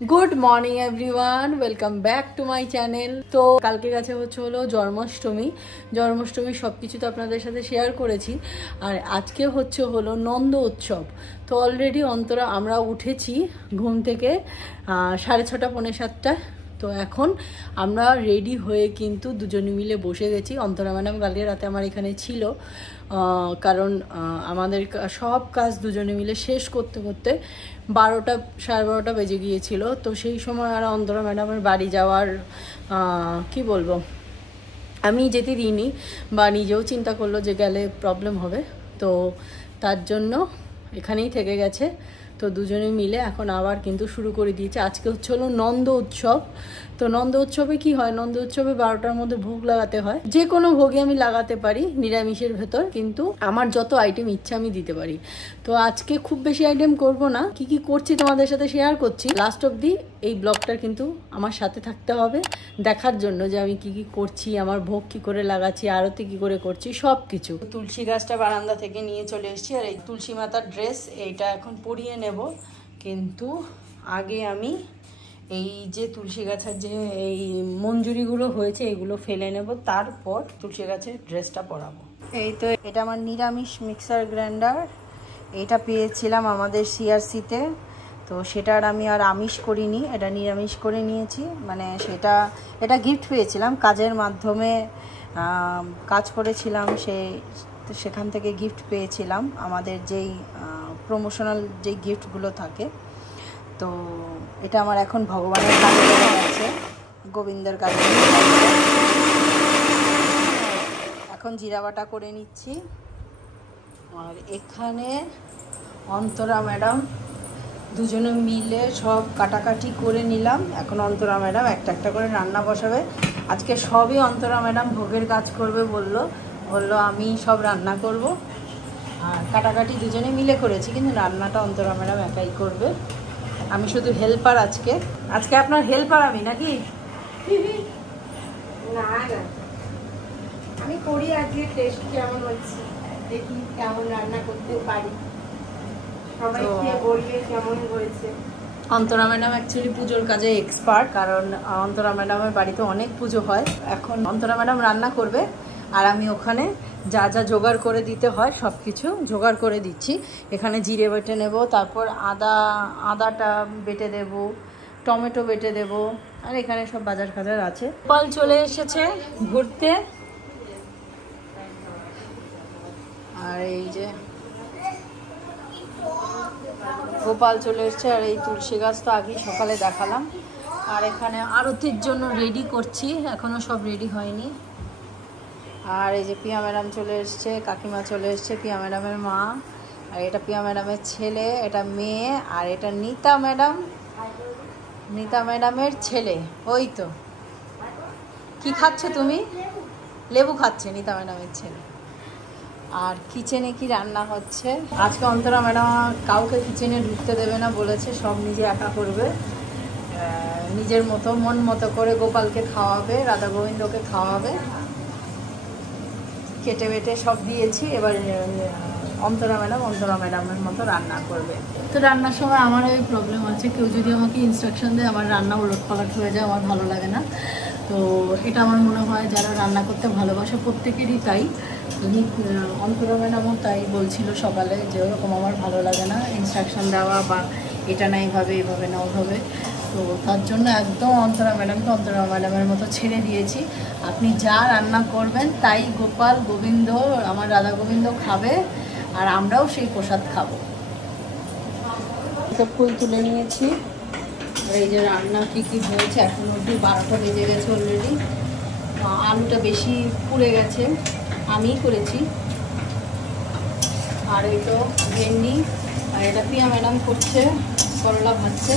Good morning everyone, welcome back to my channel. তো কালকে কাছে হলো জন্মাষ্টমী সব কিছু তো আপনাদের সাথে শেয়ার করেছি। আর আজকে হলো নন্দ উৎসব। তো অলরেডি আমরা উঠেছি ঘুম থেকে 6:30 পৌনে 7টায়। তো এখন আমরা রেডি হয়ে কিন্তু দুজনে মিলে বসে গেছি। অন্তরা ম্যাডাম কালকে রাতে আমার এখানে ছিল, কারণ আমাদের সব কাজ দুজনে মিলে শেষ করতে করতে 12টা 12:30 বেজে গিয়েছিল। তো সেই সময় আর অন্তরা ম্যাডামের বাড়ি যাওয়ার কি বলবো, আমি যেতে দিইনি, বা নিজেও চিন্তা করলো যে গেলে প্রবলেম হবে। তো তার জন্য এখানেই থেকে গেছে। তো দুজনে মিলে এখন আবার কিন্তু শুরু করে দিয়েছে। আজকে হলো নন্দ উৎসব। তো নন্দ উৎসবে কি হয়, নন্দ উৎসবে 12টার মধ্যে ভোগ লাগাতে হয়। যে কোনো ভোগে আমি লাগাতে পারি নিরামিষের ভেতর, কিন্তু আমার যত আইটেম ইচ্ছা আমি দিতে পারি। তো আজকে খুব বেশি আইটেম করব না, কি কি করছি তোমাদের সাথে শেয়ার করছি। লাস্ট অবধি এই ব্লগটা কিন্তু আমার সাথে থাকতে হবে দেখার জন্য যে আমি কি কি করছি, আমার ভোগ কি করে লাগাচ্ছি, আরতি কি করে করছি, সব কিছু। তুলসী গাছটা বারান্দা থেকে নিয়ে চলে এসেছি, আর এই তুলসী মাতার ড্রেস এইটা এখন পরিয়ে নেব। কিন্তু আগে আমি এই যে তুলসী গাছের যে এই মঞ্জুরিগুলো হয়েছে এগুলো ফেলে নেব, তারপর তুলসী গাছের ড্রেসটা পরাবো। এই তো এটা আমার নিরামিষ মিক্সার গ্রাইন্ডার, এইটা পেয়েছিলাম আমাদের সিআরসিতে। তো সেটা আমি আর আমিষ করিনি, এটা নিরামিষ করে নিয়েছি। মানে এটা গিফট পেয়েছিলাম, কাজের মাধ্যমে কাজ করেছিলাম, সেখান থেকে গিফট পেয়েছিলাম আমাদের যেই প্রমোশনাল যেই গিফটগুলো থাকে। তো এটা আমার এখন ভগবানের কাজে লেগে গেছে, গোবিন্দের কাজে। এখন জিরা বাটা করে নিচ্ছি। আর এখানে অন্তরা ম্যাডাম দুজনে মিলে সব কাটাকাটি করে নিলাম। এখন অন্তরা ম্যাডাম একটা একটা করে রান্না বসাবে। আজকে সবই অন্তরা ম্যাডাম ভোগের কাজ করবে বললো, আমি সব রান্না করব। আর কাটাকাটি দুজনে মিলে করেছি, কিন্তু রান্নাটা অন্তরা ম্যাডাম একাই করবে। আমি শুধু হেল্পার। আজকে আপনার হেল্পার আমি নাকি? না না, আমি করি। আজকে টেস্ট কেমন হচ্ছে দেখি, কেমন রান্না করতে পারি, সবাই খেয়ে বলবে কেমন হয়েছে। অন্তরা ম্যাডাম অ্যাকচুয়ালি পুজোর কাজে এক্সপার্ট, কারণ অন্তরা ম্যাডামের বাড়িতে অনেক পুজো হয়। এখন অন্তরা ম্যাডাম রান্না করবে, আর আমি ওখানে যা যা জোগাড় করে দিতে হয় সব কিছু জোগাড় করে দিচ্ছি। এখানে জিরে বেটে নেব, তারপর আদাটা বেটে দেব, টমেটো বেটে দেব, আর এখানে সব বাজার ফাজার আছে। গোপাল চলে এসেছে ঘুরতে, আর এই যে গোপাল চলে এসছে। আর এই তুলসী গাছ তো আগেই সকালে দেখালাম। আর এখানে আরতির জন্য রেডি করছি, এখনো সব রেডি হয়নি। আর এই যে পিয়া ম্যাডাম চলে এসছে, কাকিমা চলে এসছে, পিয়া ম্যাডামের মা। আর এটা পিয়া ম্যাডামের ছেলে, এটা মেয়ে। আর এটা নিতা ম্যাডামের ছেলে। ওই তো, কি খাচ্ছ তুমি? লেবু খাচ্ছে নিতা ম্যাডামের ছেলে। আর কিচেনে কি রান্না হচ্ছে আজকে, অন্তরা ম্যাডাম কাউকে কিচেনে ঢুকতে দেবে না বলেছে, সব নিজে একা করবে, নিজের মতো মন মতো করে। গোপালকে খাওয়াবে, রাধা গোবিন্দকে খাওয়াবে, কেটে বেটে সব দিয়েছি। এবার অন্তরা ম্যাডামের মতো রান্না করবে। তো রান্নার সময় আমার ওই প্রবলেম আছে, কেউ যদি আমাকে ইনস্ট্রাকশন দেয় আমার রান্না উলটপালট হয়ে যায়, আমার ভালো লাগে না। তো এটা আমার মনে হয় যারা রান্না করতে ভালোবাসে প্রত্যেকেরই তাই। অন্তরা ম্যাডামও তাই বলছিল সকালে, যে ওরকম আমার ভালো লাগে না ইনস্ট্রাকশন দেওয়া, বা এটা না এভাবে না ওভাবে। তো তার জন্য একদম অন্তরা ম্যাডামের মতো ছেড়ে দিয়েছি। আপনি যা রান্না করবেন তাই গোপাল, গোবিন্দ, আমার রাধা গোবিন্দ খাবে, আর আমরাও সেই প্রসাদ খাবো। সব ফুল তুলে নিয়েছি। আর এই যে রান্না কী কী হয়েছে, এখন অবধি 12টা বেজে গেছে অলরেডি। আলুটা বেশি পুড়ে গেছে, আমিই করেছি। আর এই তো ভেন্ডি, আর এটা পিয়া ম্যাডাম করছে, করলা ভাজছে।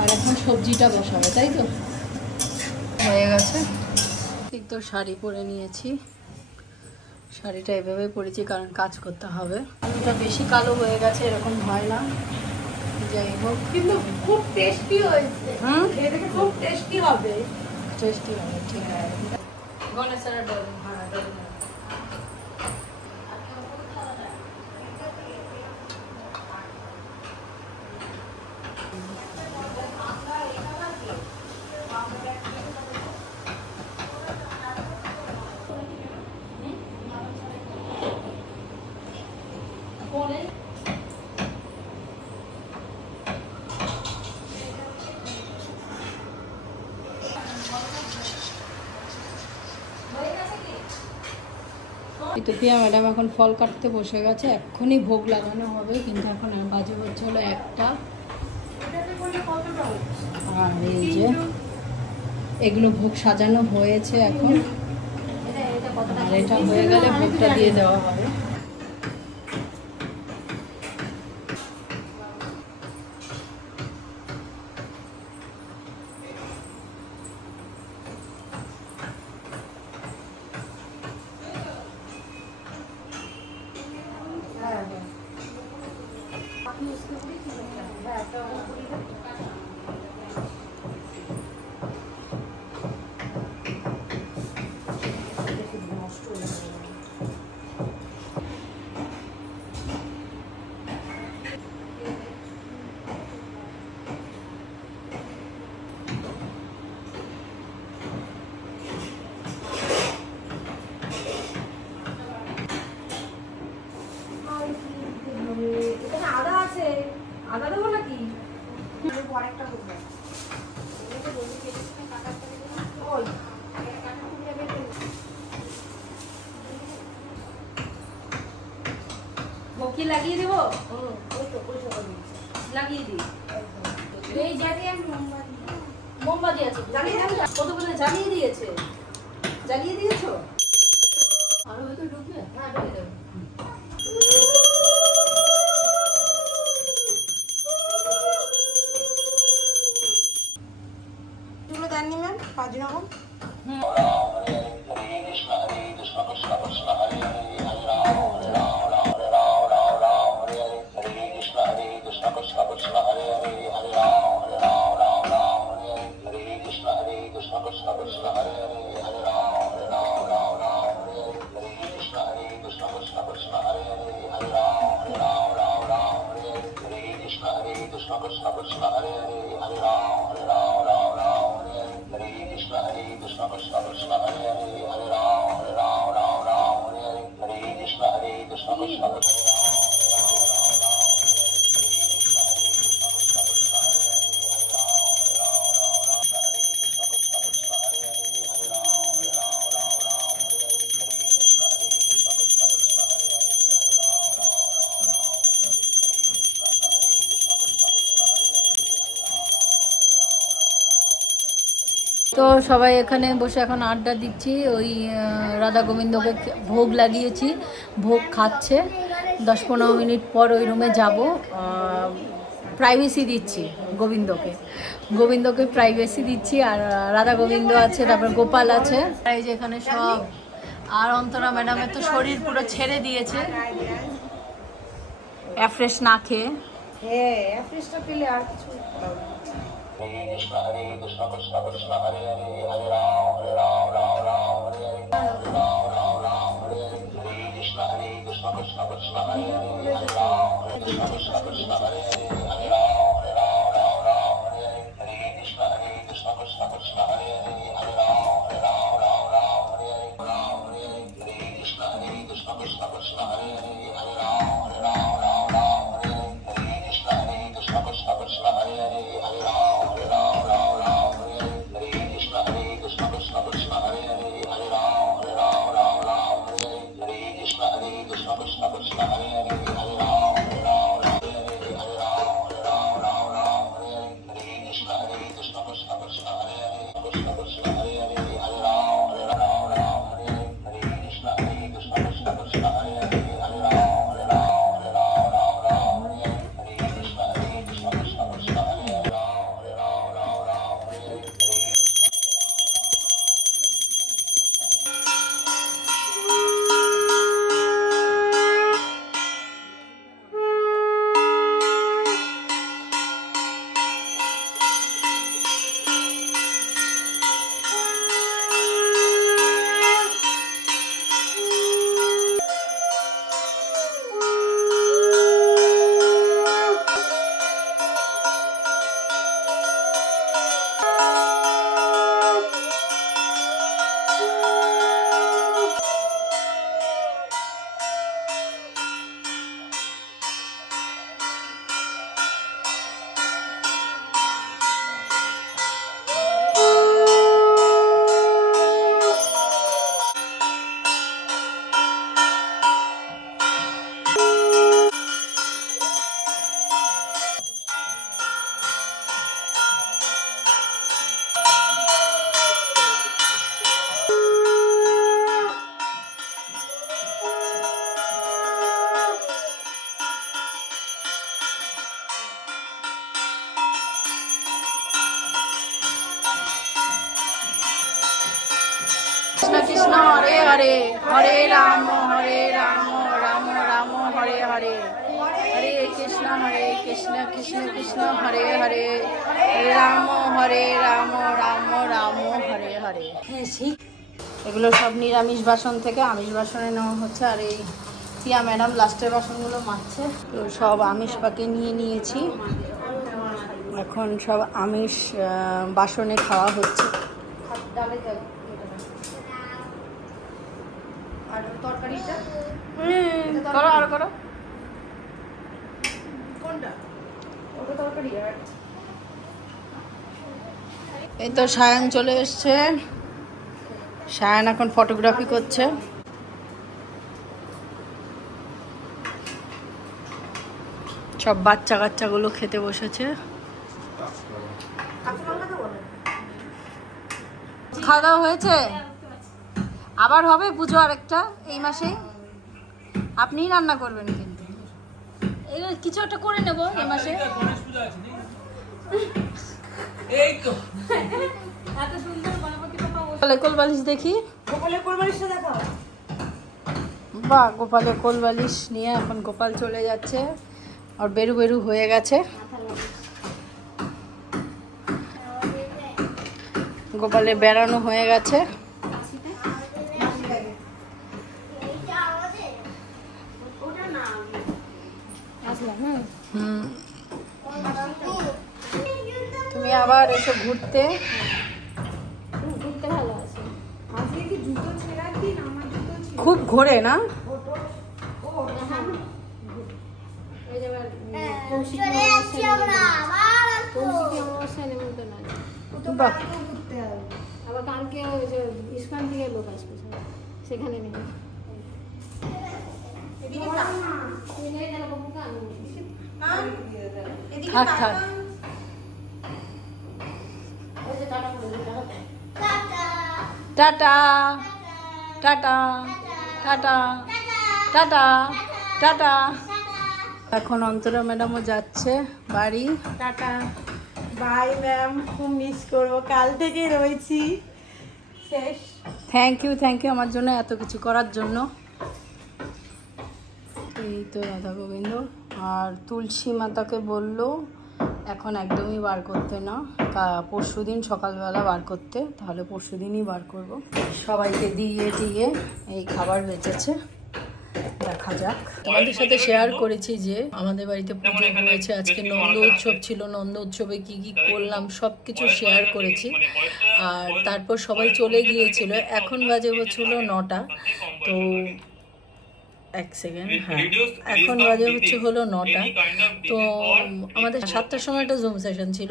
আর এখন সবজিটা বসাবে, তাই তো হয়ে গেছে। ঠিক তো শাড়ি পরে নিয়েছি, শাড়িটা এভাবে পরেছি কারণ কাজ করতে হবে। আলুটা বেশি কালো হয়ে গেছে, এরকম হয় না, যাই হোক। কিন্তু খুব টেস্টি হয়েছে, এটা খুব টেস্টি হবে। ঠিক আছে। গণেশ স্যার ডল, হ্যাঁ ডল। টিয়া ম্যাডাম এখন ফল কাটতে বসে গেছে, এক্ষুনি ভোগ লাগানো হবে, কিন্তু এখন আর বাজে হচ্ছে হলো 1টা। আর এই যে এগুলো ভোগ সাজানো হয়েছে এখন, আর এটা হয়ে গেলে ভোগটা দিয়ে দেওয়া হবে। আদা আছে, আদা দেবো নাকি? আরেকটা করবো। ভোকি লাগিয়ে দেবো, লাগিয়ে দিই। এই জ্বালিয়ে মোমবাতি আছে, কত বলে জ্বালিয়ে দিয়েছে, জ্বালিয়ে দিয়েছো? আরো হয়তো ঢুকবে। হ্যাঁ ঢুকে দেবো। দেননি ম্যাম 5 রকম। তো সবাই এখানে বসে এখন আড্ডা দিচ্ছি, ওই রাধা গোবিন্দকে ভোগ লাগিয়েছি, ভোগ খাচ্ছে। 10-15 মিনিট পর ওই রুমে যাব, প্রাইভেসি দিচ্ছি গোবিন্দকে প্রাইভেসি দিচ্ছি। আর রাধা গোবিন্দ আছে, তারপর গোপাল আছে, এই যে এখানে সব। আর অন্তরা ম্যাডামের তো শরীর পুরো ছেড়ে দিয়েছে অ্যাফ্রেশ না খেয়ে। হ্যাঁ অ্যাফ্রেশটা পেলে আর কিছু Hare Krishna Krishna Krishna Hare Hare Hare Ram Ram Ram Hare Hare Ram Ram Hare Hare Krishna Krishna Krishna Hare Hare Hare Ram Krishna Krishna Hare Hare Hare Ram Ram Hare Hare Krishna Krishna Krishna Hare Hare Hare Ram Ram Hare Hare Krishna Krishna Krishna Hare Hare Hare Ram Ram Hare Hare Krishna Krishna Krishna Hare Hare Hare Ram Krishna Krishna Hare Hare, হরে রাম রাম রাম হরে হরে, হরে কৃষ্ণ কৃষ্ণ কৃষ্ণ হরে হরে, রাম রাম রাম হরে হরে। এগুলো সব নিরামিষ বাসন থেকে আমিষ বাসনে নেওয়া হচ্ছে। আর এই টিয়া ম্যাডাম লাস্টের বাসনগুলো মাজছে। তো সব আমিষ পাকে নিয়ে নিয়েছি, এখন সব আমিষ বাসনে খাওয়া হচ্ছে। আর তরকারিটা করো আর করো। কোনটা? ওটা তরকারি। আর এই তো সায়ন চলে এসছে, সায়ন এখন ফটোগ্রাফি করছে। সব বাচ্চা কাচ্চাগুলো খেতে বসেছে। খাওয়া দাওয়া হয়েছে? আবার হবে পুজো আরেকটা এই মাসে, আপনিই রান্না করবেন কিন্তু কিছু একটা করে নেব এই মাসে। কোল বালিশ দেখি, গোপালের কোলবালিশটা দেখাও। বাহ, গোপালের কোল বালিশ নিয়ে এখন গোপাল চলে যাচ্ছে। আর বেরু বেরু হয়ে গেছে, গোপালে বেড়ানো হয়ে গেছে। তুমি আবার এসে ঘুরতে ভালো আছে। আজকে কি জুতো ছেঁড়ার দিন? আমার জুতো ছিল। খুব ঘোরে না? আবার কালকে ইস্কন থেকে লোক আসবে, সেখানে নেই। থাক থাক। Tata tata tata tata tata. এখন অন্তরা ম্যাডামও যাচ্ছে বাড়ি। টাটা বাই ম্যাম, খুব মিস করবো, কাল থেকে রয়েছি। শেষ। থ্যাংক ইউ আমার জন্য এত কিছু করার জন্য। এই তো রাধা গোবিন্দ। আর তুলসী মাতাকে বললো এখন একদমই বার করতে না, পরশু দিন সকালবেলা বার করতে, তাহলে পরশু দিনই বার করব। সবাইকে দিয়ে এই খাবার বেঁচেছে, দেখা যাক। তোমাদের সাথে শেয়ার করেছি যে আমাদের বাড়িতে পুজো হয়েছে, আজকে নন্দ উৎসব ছিল, নন্দ উৎসবে কি কি করলাম সব কিছু শেয়ার করেছি। আর তারপর সবাই চলে গিয়েছিল, এখন বাজে হচ্ছিল 9টা। তো এক সেকেন্ড, হ্যাঁ এখন বাজে হলো 9টা। তো আমাদের 7টার সময় একটা জুম সেশন ছিল,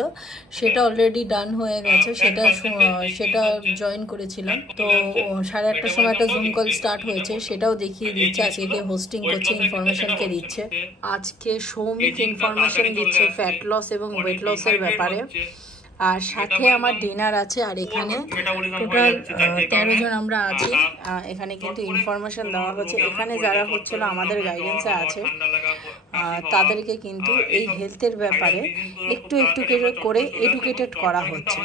সেটা অলরেডি ডান হয়ে গেছে, সেটা জয়েন করেছিলাম। তো 8:30টার সময় একটা জুম কল স্টার্ট হয়েছে, সেটাও দেখিয়ে দিচ্ছে। আজকে কে হোস্টিং করছে, ইনফরমেশনকে দিচ্ছে। আজকে সৌমিক ইনফরমেশন দিচ্ছে ফ্যাট লস এবং ওয়েট লসের ব্যাপারে। আর সাথে আমার ডিনার আছে। আর এখানে টোটাল 13 জন আমরা আছি। এখানে কিন্তু ইনফরমেশন দেওয়া হচ্ছে। এখানে যারা হচ্ছিল আমাদের গাইডেন্সে আছে, তাদেরকে কিন্তু এই হেলথের ব্যাপারে একটু করে এডুকেটেড করা হচ্ছে।